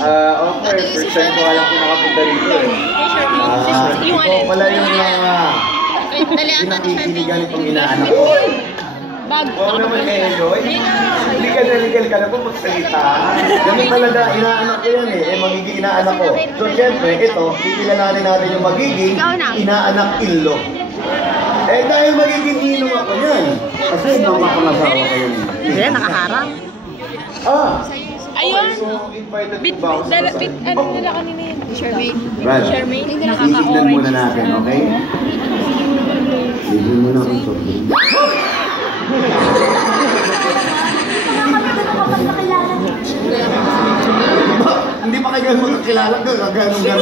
Okay, first time ko alam kung nakapunta rito eh. Ikaw pala yung pinakikinigan itong inaanak ko. Huwag naman kayo, Eloy. Legal ka na po magsalita. Ganun talaga, inaanak ko yan eh. Magiging inaanak ko. So, syempre, ito, kikilalanin natin yung magiging inaanak-ilo. Dahil magiging inong ako yan. Kasi nang mapangasawa kayo niya. Hindi, nakaharang. Ayun! So, invited to bounce. Ano nila kanina yun? Charmaine? Isignan muna natin, okay? Isignan muna akong sorry. Hindi pa kayo gano'n magkakilala, gano'n ka na dyan.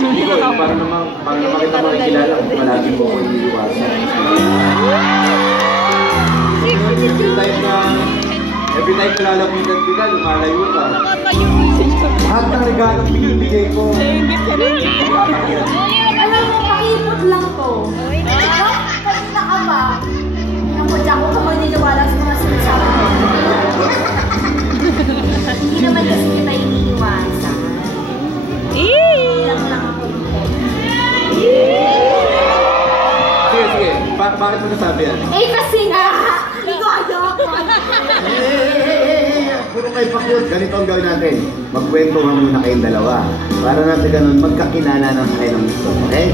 Hindi ko, para naman kita makikilala kung palagi mo ako iniiwasan. Every time na lalapitan kita, lumalayo ka. Lahat ng regalo pinibigay ko. Alam mo, pakipot lang to. Kanina ka ba? Namudya ko ka maniniwala sa mga sinasabi ko. Hindi naman kasi kita iniiwasan. Lang ako. Sige. Bakit mo nasabi yan? Kasi nga! Hindi ko ayoko! Puro kayo pakyot. Ganito ang gawin natin. Magkwentuhan muna kayong dalawa. Para na sa ganun, magkakilala ng kayo ng gusto. Okay?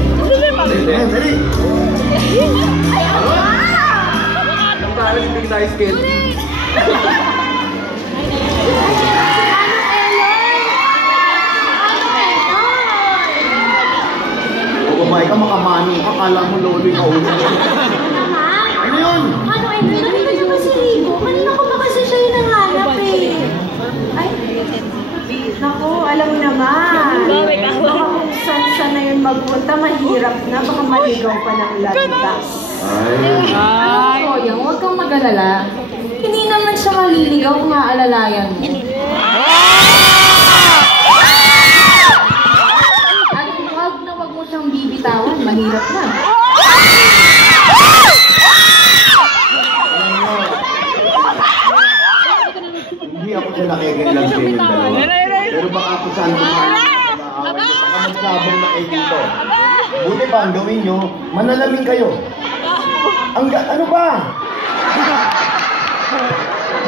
Dali! Ang parang hindi tayo skill. Bumay ka, makamani ka, kala mo lolo yung ulo. Ano yun? Ano, nakita niyo ba si Rico? Kanina ko pa kasi siya yung nanganap eh. Ay, naku, alam mo naman. Baka kung saan na yun magpunta, mahirap na. Baka maligaw pa ng landas. Ay, Koyang, huwag kang mag-alala. Hindi naman siya maliligaw kung aalalayan mo. Wag mo siyang bibitawan, mahirap na. Hindi ako siya nakikilang sa inyong dalawa. Pero baka ako saan kumain. Baka magsabong na kayo dito. Buti pa ang gawin nyo, manalamin kayo. Ano ba?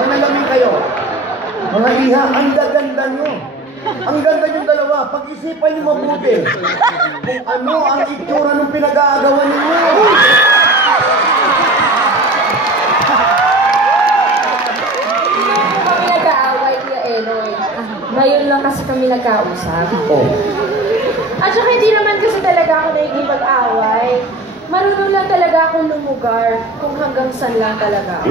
Manalamin kayo. Mga iha, ang gaganda nyo. Ang ganda yung dalawa. Pag-isipan nyo mabuti. Kung ano ang itsura ng pinag-aagawan ninyo. Kami nag-aaway, Kuya Eloy. Ngayon lang kasi kami nagkausap. At saka hindi naman kasi talaga ako nakikipag-away. Marunong lang talaga akong lumugar kung hanggang saan lang talaga.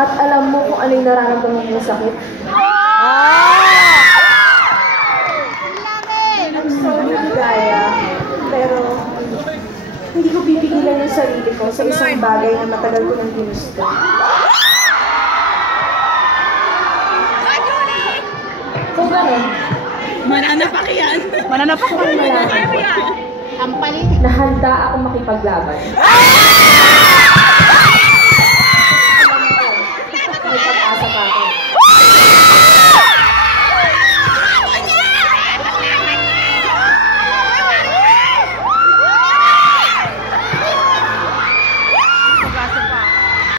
At alam mo kung ano yung nararamdaman mo sakit? I'm sorry, Ligaya. Pero, hindi ko pipigilan yung sarili ko sa isang bagay na matagal ko nang ginusto. Kung gano'n, Mananapak yan. Mananapak kung malaman Kampali. na handa ako makipaglaban.